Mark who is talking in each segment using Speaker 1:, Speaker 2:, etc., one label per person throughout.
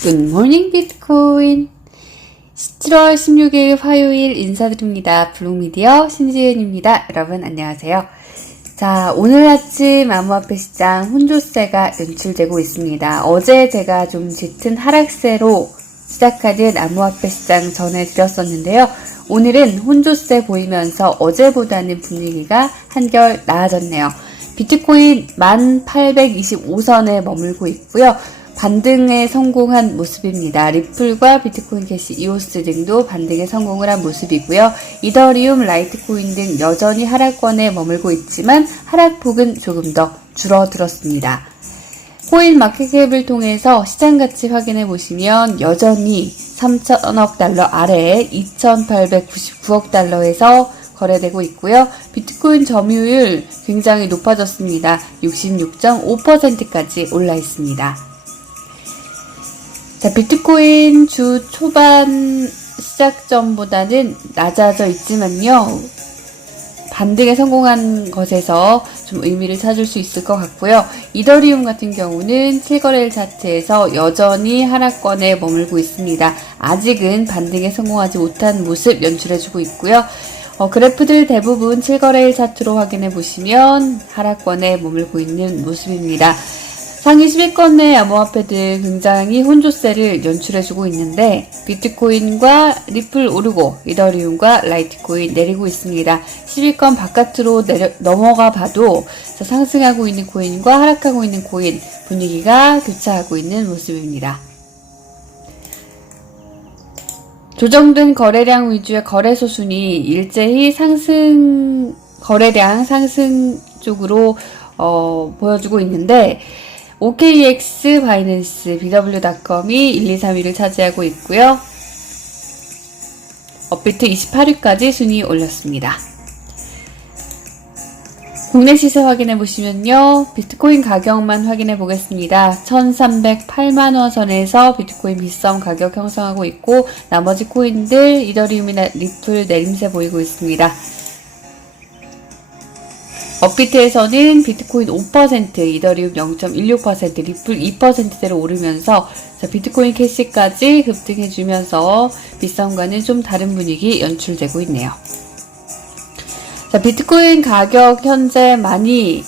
Speaker 1: 굿모닝 비트코인 7월 16일 화요일 인사드립니다. 블록미디어 신지은입니다. 여러분 안녕하세요. 자, 오늘 아침 암호화폐 시장 혼조세가 연출되고 있습니다. 어제 제가 좀 짙은 하락세로 시작하는 암호화폐 시장 전해드렸었는데요. 오늘은 혼조세 보이면서 어제보다는 분위기가 한결 나아졌네요. 비트코인 1825선에 머물고 있고요. 반등에 성공한 모습입니다. 리플과 비트코인 캐시, 이오스 등도 반등에 성공을 한 모습이고요. 이더리움, 라이트코인 등 여전히 하락권에 머물고 있지만 하락폭은 조금 더 줄어들었습니다. 코인 마켓캡을 통해서 시장 가치 확인해 보시면 여전히 3천억 달러 아래에 2,899억 달러에서 거래되고 있고요. 비트코인 점유율 굉장히 높아졌습니다. 66.5%까지 올라 있습니다. 자, 비트코인 주 초반 시작점보다는 낮아져 있지만요. 반등에 성공한 것에서 좀 의미를 찾을 수 있을 것 같고요. 이더리움 같은 경우는 7거래일 차트에서 여전히 하락권에 머물고 있습니다. 아직은 반등에 성공하지 못한 모습 연출해주고 있고요. 어, 그래프들 대부분 7거래일 차트로 확인해 보시면 하락권에 머물고 있는 모습입니다. 상위 10위권 내 암호화폐들 굉장히 혼조세를 연출해주고 있는데 비트코인과 리플 오르고 이더리움과 라이트코인 내리고 있습니다. 10위권 바깥으로 내려, 넘어가 봐도 상승하고 있는 코인과 하락하고 있는 코인 분위기가 교차하고 있는 모습입니다. 조정된 거래량 위주의 거래소 순이 일제히 상승 거래량 상승 쪽으로 어, 보여주고 있는데 OKX, 바이낸스, BW.com이 1, 2, 3위를 차지하고 있고요. 업비트 28위까지 순위 올렸습니다. 국내 시세 확인해 보시면요. 비트코인 가격만 확인해 보겠습니다. 1308만원 선에서 비트코인 비썸 가격 형성하고 있고 나머지 코인들 이더리움이나 리플 내림세 보이고 있습니다. 업비트에서는 비트코인 5%, 이더리움 0.16%, 리플 2%대로 오르면서 비트코인 캐시까지 급등해주면서 비썸과는 좀 다른 분위기 연출되고 있네요. 자, 비트코인 가격 현재 많이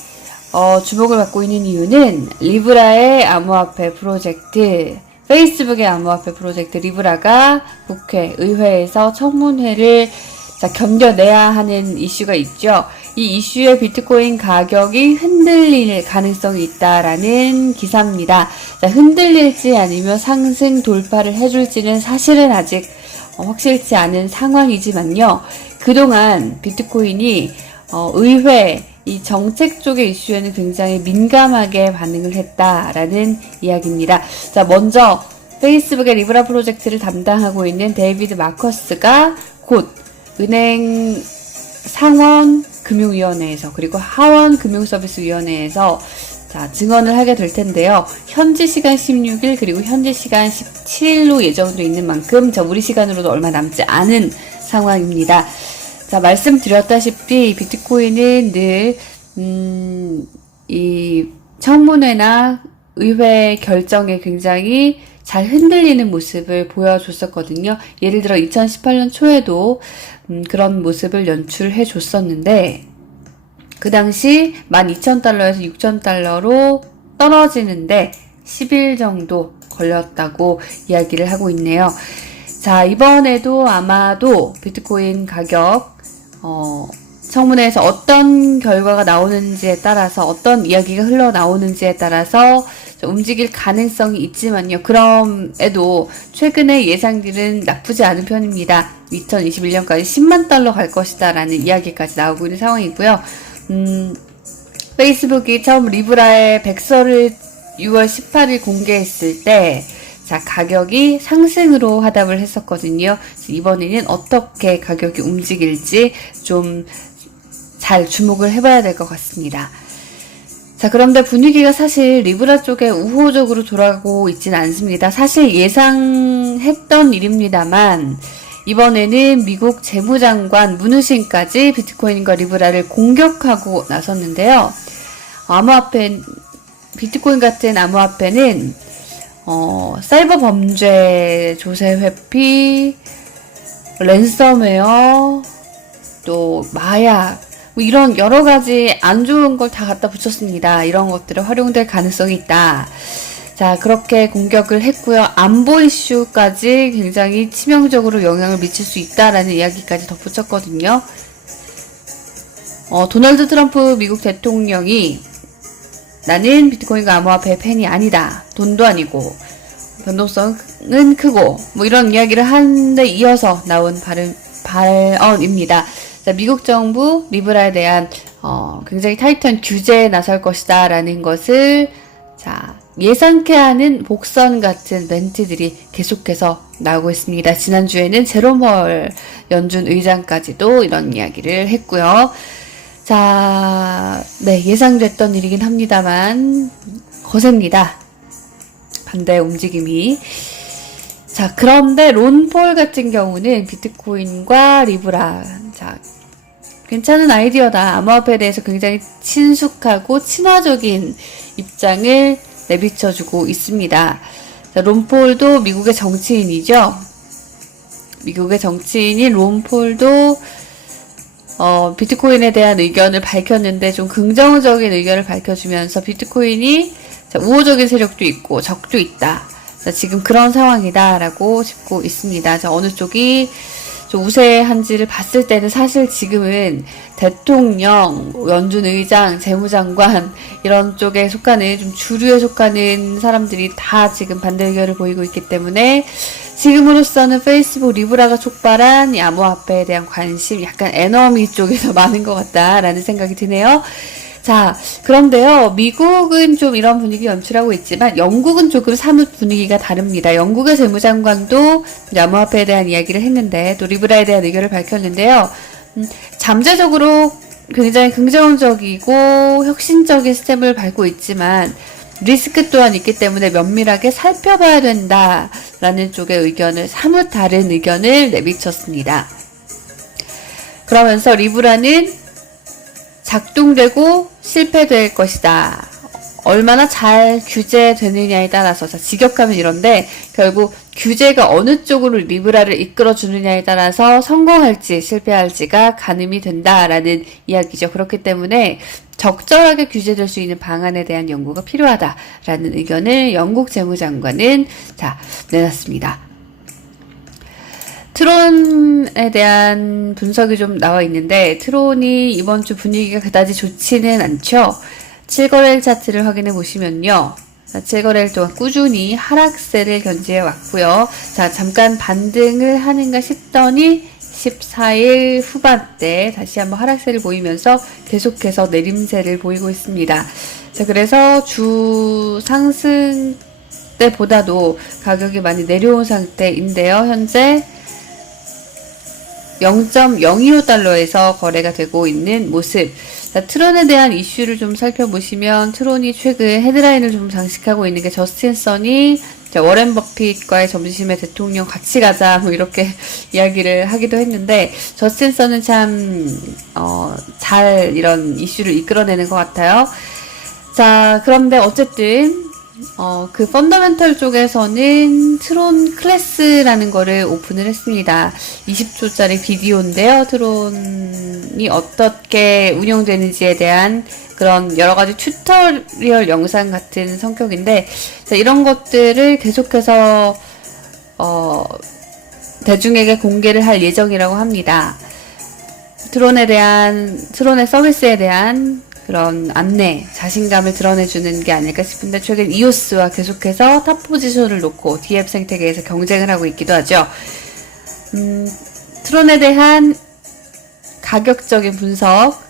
Speaker 1: 어, 주목을 받고 있는 이유는 리브라의 암호화폐 프로젝트, 페이스북의 암호화폐 프로젝트 리브라가 국회, 의회에서 청문회를 자, 견뎌내야 하는 이슈가 있죠. 이 이슈의 비트코인 가격이 흔들릴 가능성이 있다라는 기사입니다. 자, 흔들릴지 아니면 상승 돌파를 해줄지는 사실은 아직 어, 확실치 않은 상황이지만요. 그동안 비트코인이 어, 의회 이 정책 쪽의 이슈에는 굉장히 민감하게 반응을 했다라는 이야기입니다. 자, 먼저 페이스북의 리브라 프로젝트를 담당하고 있는 데이비드 마커스가 곧 은행 상원 금융위원회에서 그리고 하원 금융서비스위원회에서 자, 증언을 하게 될 텐데요. 현지 시간 16일 그리고 현지 시간 17일로 예정돼 있는 만큼 자, 우리 시간으로도 얼마 남지 않은 상황입니다. 자, 말씀드렸다시피 비트코인은 늘 음, 이 청문회나 의회 결정에 굉장히 잘 흔들리는 모습을 보여줬었거든요. 예를 들어 2018년 초에도 음, 그런 모습을 연출해 줬었는데 그 당시 12,000달러에서 6,000달러로 떨어지는데 10일 정도 걸렸다고 이야기를 하고 있네요. 자, 이번에도 아마도 비트코인 가격, 어, 청문회에서 어떤 결과가 나오는지에 따라서 어떤 이야기가 흘러나오는지에 따라서 움직일 가능성이 있지만요. 그럼에도 최근의 예상들은 나쁘지 않은 편입니다. 2021년까지 10만 달러 갈 것이다 라는 이야기까지 나오고 있는 상황이고요. 음, 페이스북이 처음 리브라의 백서를 6월 18일 공개했을 때 자, 가격이 상승으로 하답을 했었거든요. 이번에는 어떻게 가격이 움직일지 좀 잘 주목을 해봐야 될 것 같습니다. 자, 그런데 분위기가 사실 리브라 쪽에 우호적으로 돌아가고 있지는 않습니다. 사실 예상했던 일입니다만, 이번에는 미국 재무장관 문우신까지 비트코인과 리브라를 공격하고 나섰는데요. 암호화폐, 비트코인 같은 암호화폐는 어, 사이버 범죄 조세 회피, 랜섬웨어, 또 마약, 뭐 이런 여러 가지 안 좋은 걸 다 갖다 붙였습니다. 이런 것들을 활용될 가능성이 있다. 자, 그렇게 공격을 했고요. 안보 이슈까지 굉장히 치명적으로 영향을 미칠 수 있다라는 이야기까지 덧붙였거든요. 어, 도널드 트럼프 미국 대통령이 나는 비트코인과 암호화폐 팬이 아니다. 돈도 아니고 변동성은 크고 뭐 이런 이야기를 하는데 이어서 나온 발언입니다. 자, 미국 정부 리브라에 대한 어, 굉장히 타이트한 규제에 나설 것이다 라는 것을 자, 예상케 하는 복선 같은 멘트들이 계속해서 나오고 있습니다. 지난주에는 제롬월 연준 의장까지도 이런 이야기를 했고요. 자, 네, 예상됐던 일이긴 합니다만, 거셉니다. 반대 움직임이. 자, 그런데 론폴 같은 경우는 비트코인과 리브라, 자, 괜찮은 아이디어다. 암호화폐에 대해서 굉장히 친숙하고 친화적인 입장을 내비쳐주고 있습니다. 자, 론폴도 미국의 정치인이죠. 미국의 정치인인 론폴도 어, 비트코인에 대한 의견을 밝혔는데 좀 긍정적인 의견을 밝혀주면서 비트코인이 자, 우호적인 세력도 있고 적도 있다. 자, 지금 그런 상황이다라고 짚고 있습니다. 자, 어느 쪽이 좀 우세한지를 봤을 때는 사실 지금은 대통령, 연준 의장, 재무장관 이런 쪽에 속하는 좀 주류에 속하는 사람들이 다 지금 반대 의견을 보이고 있기 때문에 지금으로서는 페이스북 리브라가 촉발한 이 암호화폐에 대한 관심 약간 에너미 쪽에서 많은 것 같다라는 생각이 드네요. 자, 그런데요, 미국은 좀 이런 분위기 연출하고 있지만, 영국은 조금 사뭇 분위기가 다릅니다. 영국의 재무장관도 암호화폐에 대한 이야기를 했는데, 또 리브라에 대한 의견을 밝혔는데요. 음, 잠재적으로 굉장히 긍정적이고 혁신적인 스텝을 밟고 있지만, 리스크 또한 있기 때문에 면밀하게 살펴봐야 된다라는 쪽의 의견을 사뭇 다른 의견을 내비쳤습니다. 그러면서 리브라는 작동되고 실패될 것이다. 얼마나 잘 규제되느냐에 따라서 자, 직역하면 이런데 결국 규제가 어느 쪽으로 리브라를 이끌어 주느냐에 따라서 성공할지 실패할지가 가늠이 된다라는 이야기죠. 그렇기 때문에 적절하게 규제될 수 있는 방안에 대한 연구가 필요하다라는 의견을 영국 재무장관은 자 내놨습니다. 트론에 대한 분석이 좀 나와 있는데 트론이 이번 주 분위기가 그다지 좋지는 않죠. 7거래일 차트를 확인해 보시면요. 7거래일 동안 꾸준히 하락세를 견지해 왔고요. 자, 잠깐 반등을 하는가 싶더니 14일 후반때 다시 한번 하락세를 보이면서 계속해서 내림세를 보이고 있습니다. 자, 그래서 주 상승 때보다도 가격이 많이 내려온 상태인데요. 현재 0.025달러에서 거래가 되고 있는 모습. 자, 트론에 대한 이슈를 좀 살펴보시면 트론이 최근 헤드라인을 좀 장식하고 있는 게 저스틴 선이 자, 워렌 버핏과의 점심에 대통령 같이 가자 뭐 이렇게 이야기를 하기도 했는데 저스틴 선은 참 어, 잘 이런 이슈를 이끌어내는 것 같아요. 자, 그런데 어쨌든 어, 그 펀더멘털 쪽에서는 트론 클래스라는 거를 오픈을 했습니다. 20초짜리 비디오인데요. 트론이 어떻게 운영되는지에 대한 그런 여러 가지 튜토리얼 영상 같은 성격인데, 자, 이런 것들을 계속해서, 어, 대중에게 공개를 할 예정이라고 합니다. 트론에 대한, 트론의 서비스에 대한 그런 안내, 자신감을 드러내주는 게 아닐까 싶은데 최근 이오스와 계속해서 탑 포지션을 놓고 디앱 생태계에서 경쟁을 하고 있기도 하죠. 음, 트론에 대한 가격적인 분석.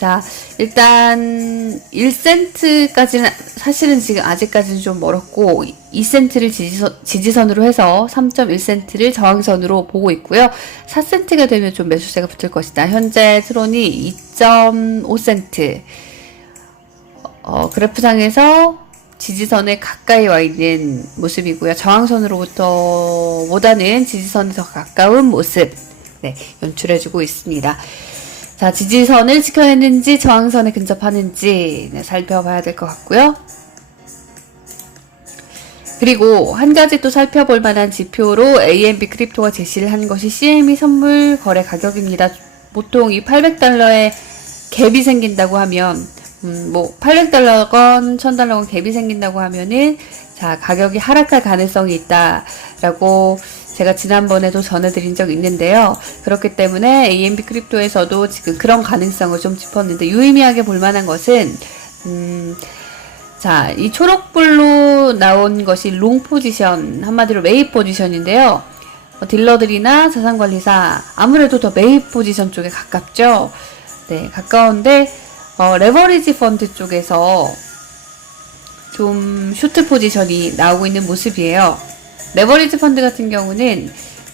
Speaker 1: 자, 일단 1센트까지는 사실은 지금 아직까지는 좀 멀었고 2센트를 지지선, 지지선 으로 해서 3.1센트를 저항선으로 보고 있고요. 4센트가 되면 좀 매수세가 붙을 것이다. 현재 트론이 2.5센트 어, 그래프상에서 지지선에 가까이 와 있는 모습이고요. 저항선으로부터 보다는 지지선에 더 가까운 모습 네, 연출해주고 있습니다. 자, 지지선을 지켜야 했는지 저항선에 근접하는지 네, 살펴봐야 될 것 같고요. 그리고 한 가지 또 살펴볼 만한 지표로 AMB 크립토가 제시를 한 것이 CME 선물 거래 가격입니다. 보통 이 800달러에 갭이 생긴다고 하면, 음, 뭐, 800달러건 1000달러건 갭이 생긴다고 하면은, 자, 가격이 하락할 가능성이 있다라고 제가 지난번에도 전해드린 적 있는데요. 그렇기 때문에 AMB 크립토에서도 지금 그런 가능성을 좀 짚었는데, 유의미하게 볼 만한 것은, 음, 자, 이 초록불로 나온 것이 롱 포지션, 한마디로 메이 포지션인데요. 어, 딜러들이나 자산관리사, 아무래도 더 메이 포지션 쪽에 가깝죠. 네, 가까운데, 어, 레버리지 펀드 쪽에서 좀 쇼트 포지션이 나오고 있는 모습이에요. 레버리지 펀드 같은 경우는,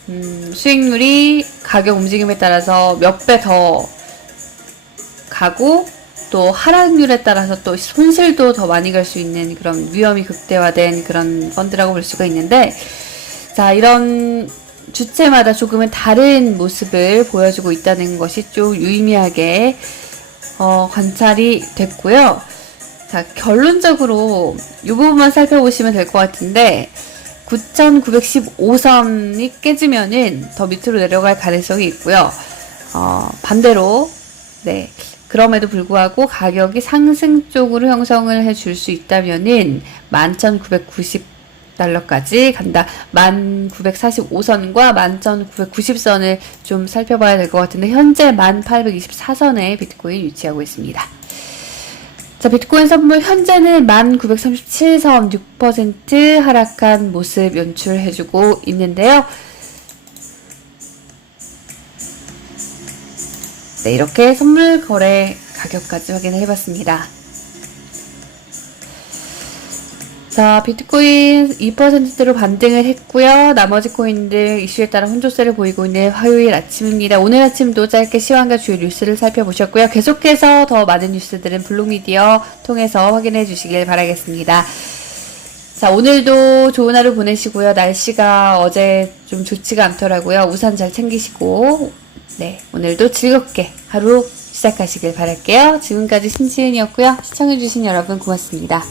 Speaker 1: 음, 수익률이 가격 움직임에 따라서 몇 배 더 가고, 또 하락률에 따라서 또 손실도 더 많이 갈 수 있는 그런 위험이 극대화된 그런 펀드라고 볼 수가 있는데 자 이런 주체마다 조금은 다른 모습을 보여주고 있다는 것이 좀 유의미하게 어, 관찰이 됐고요. 자 결론적으로 이 부분만 살펴보시면 될 것 같은데 9,915선이 깨지면은 더 밑으로 내려갈 가능성이 있고요. 어, 반대로 네. 그럼에도 불구하고 가격이 상승 쪽으로 형성을 해줄 수 있다면은 11,990달러까지 간다. 1,945선과 11,990선을 좀 살펴봐야 될 것 같은데 현재 1,824선에 비트코인 위치하고 있습니다. 자, 비트코인 선물 현재는 1937선 6% 하락한 모습 연출해주고 있는데요. 네, 이렇게 선물 거래 가격까지 확인을 해봤습니다. 자, 비트코인 2%대로 반등을 했고요. 나머지 코인들 이슈에 따라 혼조세를 보이고 있는 화요일 아침입니다. 오늘 아침도 짧게 시황과 주요 뉴스를 살펴보셨고요. 계속해서 더 많은 뉴스들은 블록미디어 통해서 확인해 주시길 바라겠습니다. 자, 오늘도 좋은 하루 보내시고요. 날씨가 어제 좀 좋지가 않더라고요. 우산 잘 챙기시고, 네, 오늘도 즐겁게 하루 시작하시길 바랄게요. 지금까지 신지은이었고요. 시청해주신 여러분 고맙습니다.